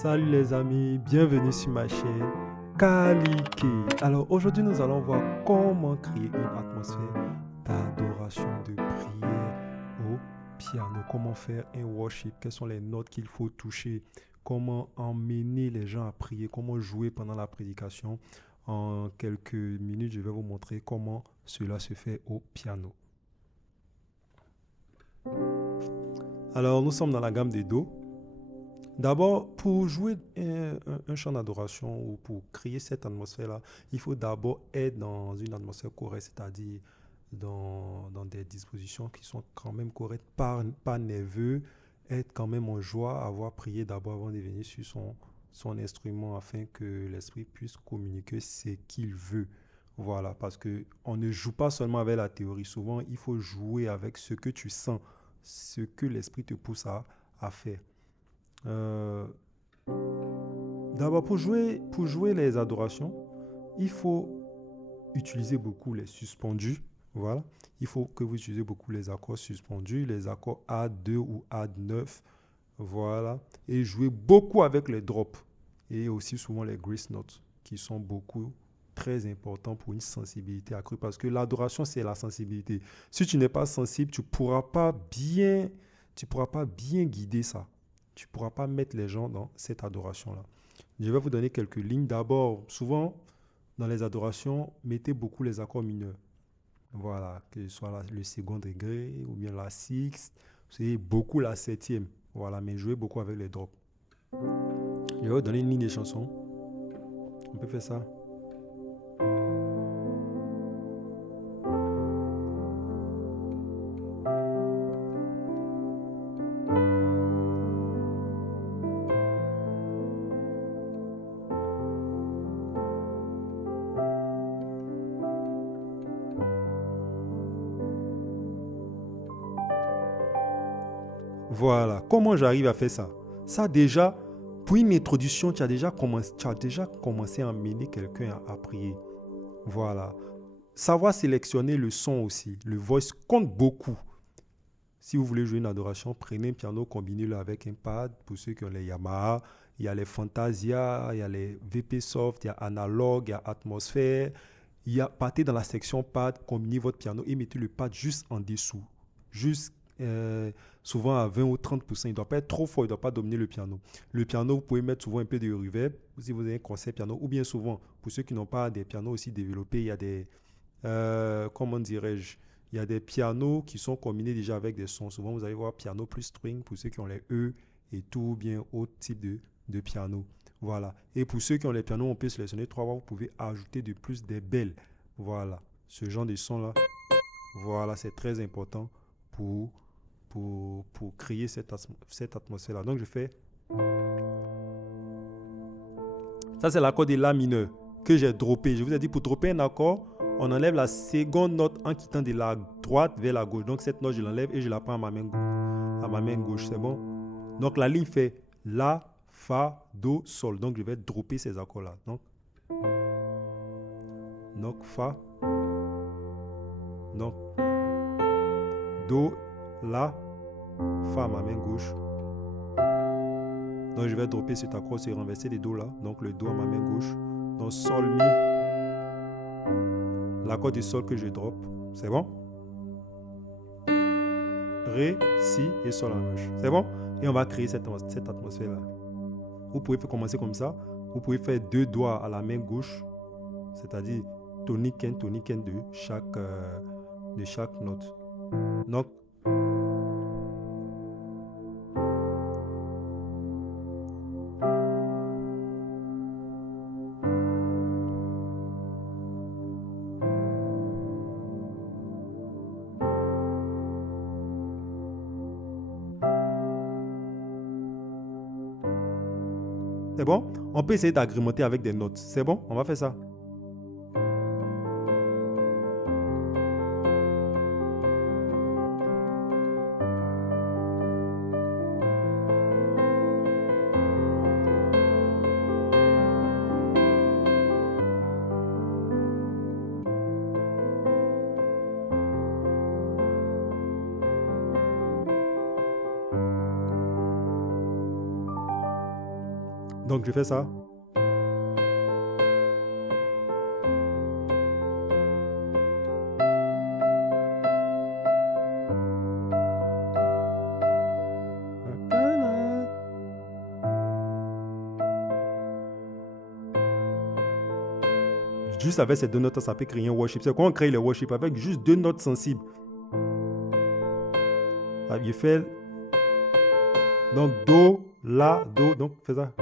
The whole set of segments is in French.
Salut les amis, bienvenue sur ma chaîne Kalike. Alors aujourd'hui nous allons voir comment créer une atmosphère d'adoration, de prière au piano. Comment faire un worship, quelles sont les notes qu'il faut toucher, comment emmener les gens à prier, comment jouer pendant la prédication. En quelques minutes je vais vous montrer comment cela se fait au piano. Alors nous sommes dans la gamme des Do. D'abord, pour jouer un chant d'adoration ou pour créer cette atmosphère-là, il faut d'abord être dans une atmosphère correcte, c'est-à-dire dans des dispositions qui sont quand même correctes, pas nerveux, être quand même en joie, avoir prié d'abord avant de venir sur son instrument afin que l'esprit puisse communiquer ce qu'il veut. Voilà, parce qu'on ne joue pas seulement avec la théorie, souvent il faut jouer avec ce que tu sens, ce que l'esprit te pousse à faire. Euh, D'abord, pour jouer les adorations, il faut utiliser beaucoup les suspendus. Voilà. Il faut que vous utilisez beaucoup les accords suspendus, les accords A2 ou A9. Voilà. Et jouer beaucoup avec les drops. Et aussi souvent les grace notes, qui sont beaucoup très importants pour une sensibilité accrue. Parce que l'adoration, c'est la sensibilité. Si tu n'es pas sensible, tu pourras pas bien guider ça. Tu ne pourras pas mettre les gens dans cette adoration-là. Je vais vous donner quelques lignes. D'abord, souvent, dans les adorations, mettez beaucoup les accords mineurs. Voilà, que ce soit le second degré ou bien la sixte. C'est beaucoup la septième. Voilà, mais jouez beaucoup avec les drops. Je vais vous donner une ligne de chanson. On peut faire ça. Voilà, comment j'arrive à faire ça? Ça déjà, pour une introduction, tu as déjà commencé à amener quelqu'un à prier. Voilà. Savoir sélectionner le son aussi. Le voice compte beaucoup. Si vous voulez jouer une adoration, prenez un piano, combinez-le avec un pad. Pour ceux qui ont les Yamaha, il y a les Fantasia, il y a les VP Soft, il y a Analog, il y a Atmosphère. Partez dans la section pad, combinez votre piano et mettez le pad juste en dessous. Juste souvent à 20 ou 30%. Il ne doit pas être trop fort, il ne doit pas dominer le piano. Le piano, vous pouvez mettre souvent un peu de reverb si vous avez un concert piano. Ou bien souvent, pour ceux qui n'ont pas des pianos aussi développés, il y a des comment dirais-je, il y a des pianos qui sont combinés déjà avec des sons. Souvent, vous allez voir piano plus string pour ceux qui ont les E et tout, bien autre type de piano. Voilà. Et pour ceux qui ont les pianos, on peut sélectionner 3 voix. Vous pouvez ajouter de plus des belles. Voilà. Ce genre de son-là. Voilà, c'est très important pour, pour créer cette atmosphère-là. Donc, je fais. Ça, c'est l'accord de La mineur que j'ai droppé. Je vous ai dit, pour dropper un accord, on enlève la seconde note en quittant de la droite vers la gauche. Donc cette note, je l'enlève et je la prends à ma main gauche. C'est bon? Donc la ligne fait La, Fa, Do, Sol. Donc je vais dropper ces accords-là. Donc Fa. Donc Do, La, Fa à ma main gauche. Donc je vais dropper cet accord, c'est renverser les Do là. Donc le Do à ma main gauche. Donc Sol, Mi. L'accord du Sol que je drop. C'est bon? Ré, Si et Sol à la gauche. C'est bon? Et on va créer cette atmosphère-là. Vous pouvez commencer comme ça. Vous pouvez faire 2 doigts à la main gauche, c'est-à-dire tonique 1, de chaque note. Donc, c'est bon? On peut essayer d'agrémenter avec des notes. C'est bon? On va faire ça. Donc, je fais ça. Juste avec ces deux notes, ça peut créer un worship. C'est quoi on crée le worship avec juste deux notes sensibles. Il fait donc Do, La, Do. Donc fais ça.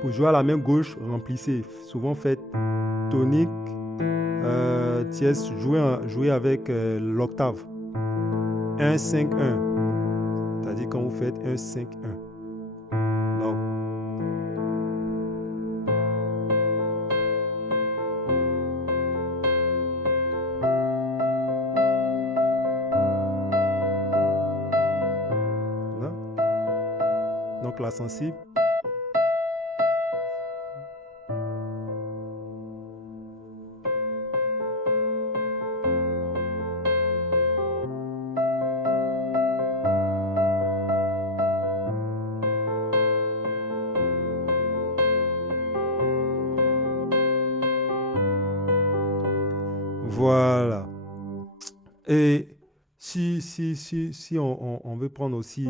Pour jouer à la main gauche, remplissez. Souvent faites tonique, tierce. Jouez avec l'octave. 1, 5, 1. C'est-à-dire quand vous faites 1, 5, 1. Donc. Là. Donc la sensible. Voilà. Et si on veut prendre aussi,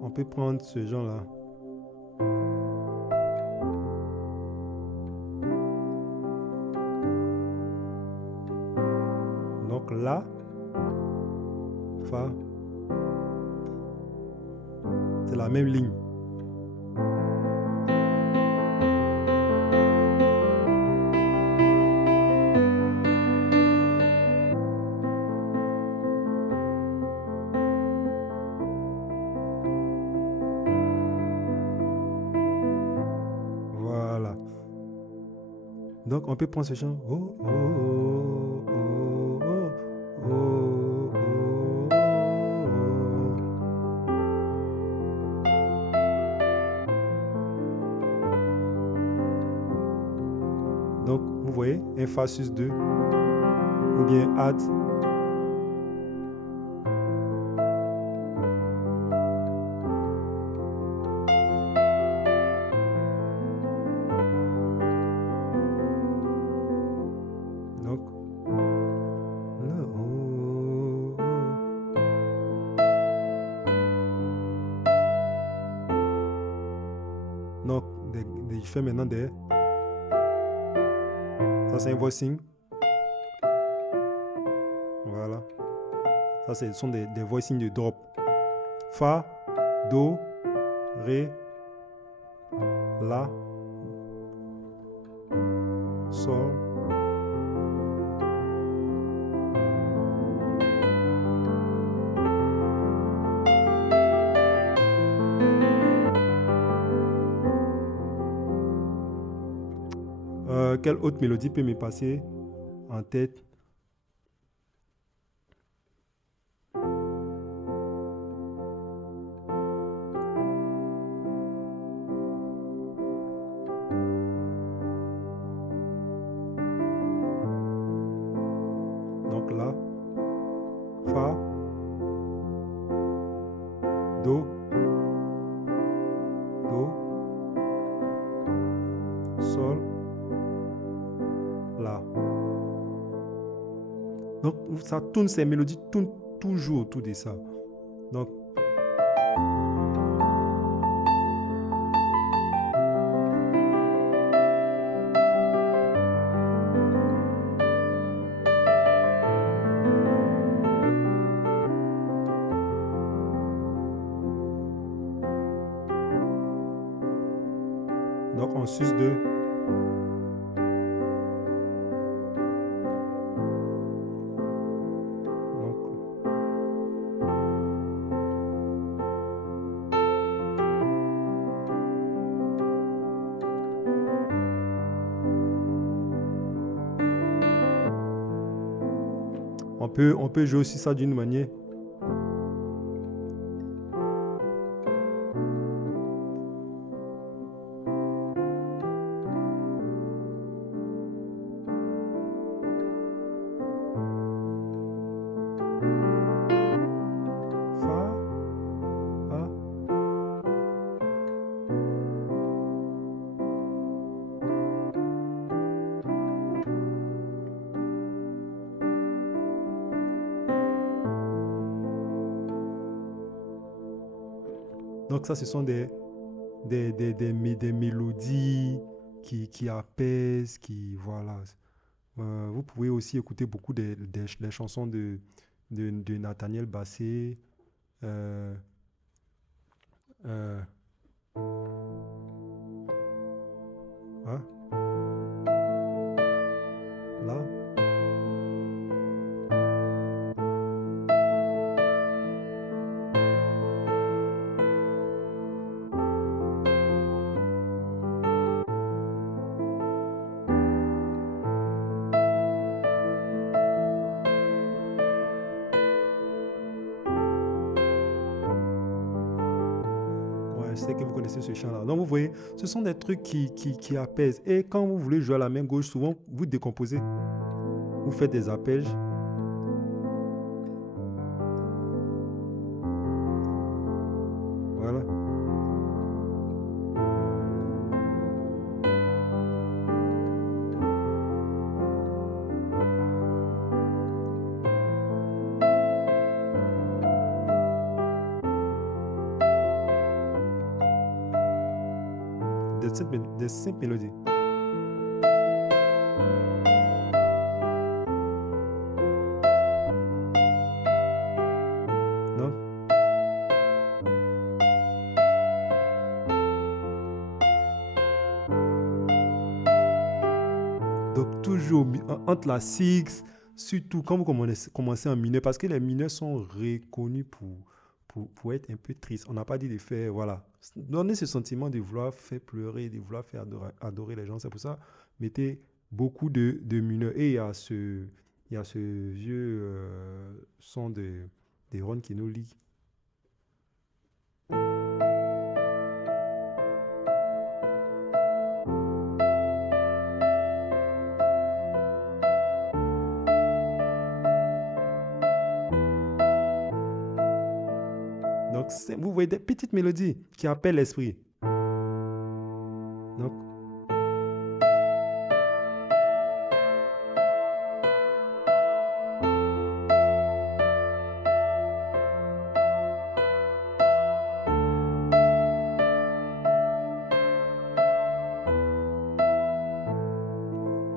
on peut prendre ce genre-là. Donc là, Fa, c'est la même ligne. Voilà. Donc on peut prendre ce chant. Oh, oh, oh, oh, oh, oh, oh, oh. Donc vous voyez, un Fa sus 2 ou bien add. Donc, donc je fais maintenant des. Ça c'est un voicing. Voilà. Ça ce sont des voicings de drop. Fa, Do, Ré, La, Sol. Quelle autre mélodie peut me passer en tête? Donc là, Fa, Do, Do, Sol, La. Donc ça tourne, ces mélodies tournent toujours autour de ça. Donc en sus 2. On peut jouer aussi ça d'une manière. Fa, A, Donc ça, ce sont des mélodies qui apaisent, qui, voilà. Vous pouvez aussi écouter beaucoup des chansons de Nathaniel Bassey. euh, euh, hein, là. Ouais, je sais que vous connaissez ce chant-là. Donc, vous voyez, ce sont des trucs qui apaisent. Et quand vous voulez jouer à la main gauche, souvent, vous décomposez. Vous faites des arpèges. Voilà. Des simples mélodies. Non? Donc, toujours entre la six, surtout quand vous commencez en mineur, parce que les mineurs sont reconnus pour être un peu tristes. On n'a pas dit de faire, voilà, donner ce sentiment de vouloir faire pleurer, de vouloir faire adorer les gens. C'est pour ça, mettez beaucoup de mineurs. Et il y a ce vieux son de Ron Kenoly. Donc, vous voyez des petites mélodies qui appellent l'esprit. Donc,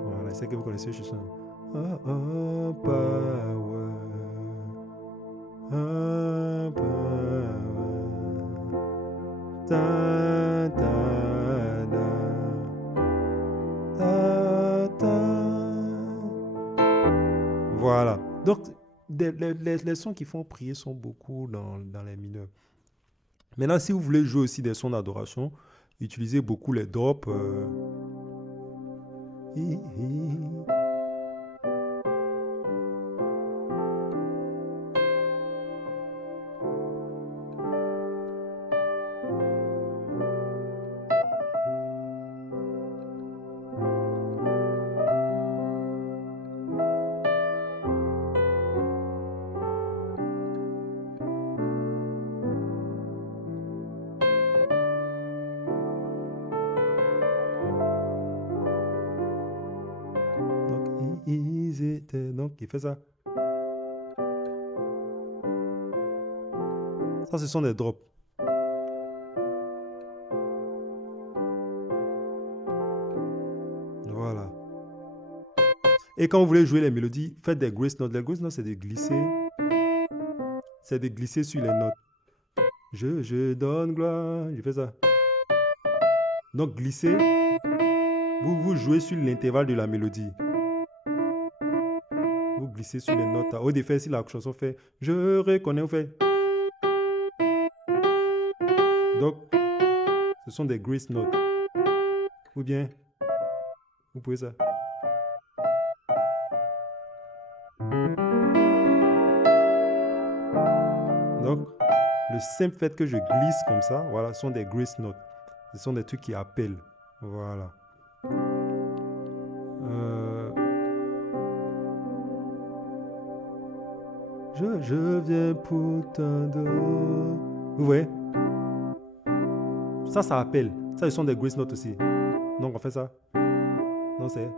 voilà, c'est que vous connaissez ce chant. Ah, ah, power. Ah, power. Ta, ta, da. Ta, ta. Voilà. Donc, les sons qui font prier sont beaucoup dans les mineurs. Maintenant, si vous voulez jouer aussi des sons d'adoration, utilisez beaucoup les drops. Donc, ils étaient. Donc, il fait ça. Ça, ce sont des drops. Voilà. Et quand vous voulez jouer les mélodies, faites des grace notes. Les grace notes, c'est de glisser. C'est de glisser sur les notes. Je donne gloire. Je fais ça. Donc, glissez. Vous jouez sur l'intervalle de la mélodie. Vous glissez sur les notes. Au défait, si la chanson fait je reconnais, vous faites. Donc, ce sont des grace notes. Ou bien, vous pouvez ça. Donc, le simple fait que je glisse comme ça, voilà, ce sont des grace notes. Ce sont des trucs qui appellent. Voilà. Je viens pour t'adorer. Vous voyez? Ça appelle. Ça, ce sont des grace notes aussi. Donc, on fait ça. Non, c'est...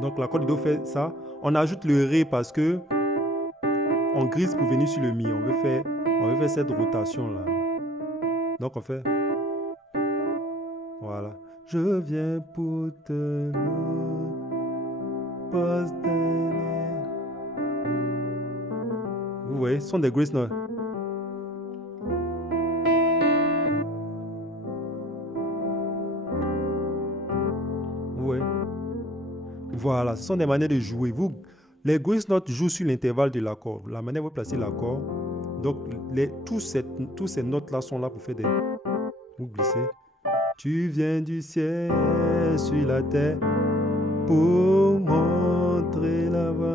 Donc, l'accord de Do fait ça. On ajoute le Ré parce que on glisse pour venir sur le Mi. On veut faire On va faire cette rotation-là. Donc, on fait... Voilà. Je viens pour te poster. Vous voyez, ce sont des grace notes. Vous voyez? Voilà, ce sont des manières de jouer. Les grace notes jouent sur l'intervalle de l'accord. La manière dont vous placez l'accord. Donc, tous ces notes-là sont là pour faire des... Vous glissez. Tu viens du ciel sur la terre pour montrer la voie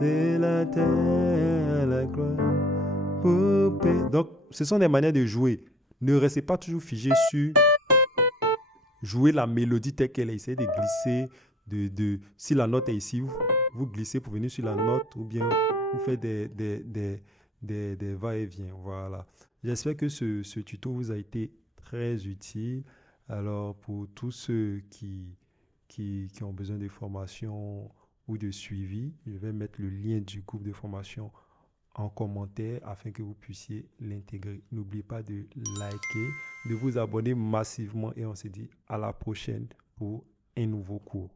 de la terre à la gloire. Donc, ce sont des manières de jouer. Ne restez pas toujours figé sur jouer la mélodie telle qu'elle est. Essayez de glisser. Si la note est ici, vous glissez pour venir sur la note ou bien vous faites des va-et-vient. Voilà. J'espère que ce tuto vous a été très utile. Alors, pour tous ceux qui ont besoin de formation ou de suivi, je vais mettre le lien du groupe de formation en commentaire afin que vous puissiez l'intégrer. N'oubliez pas de liker, de vous abonner massivement et on se dit à la prochaine pour un nouveau cours.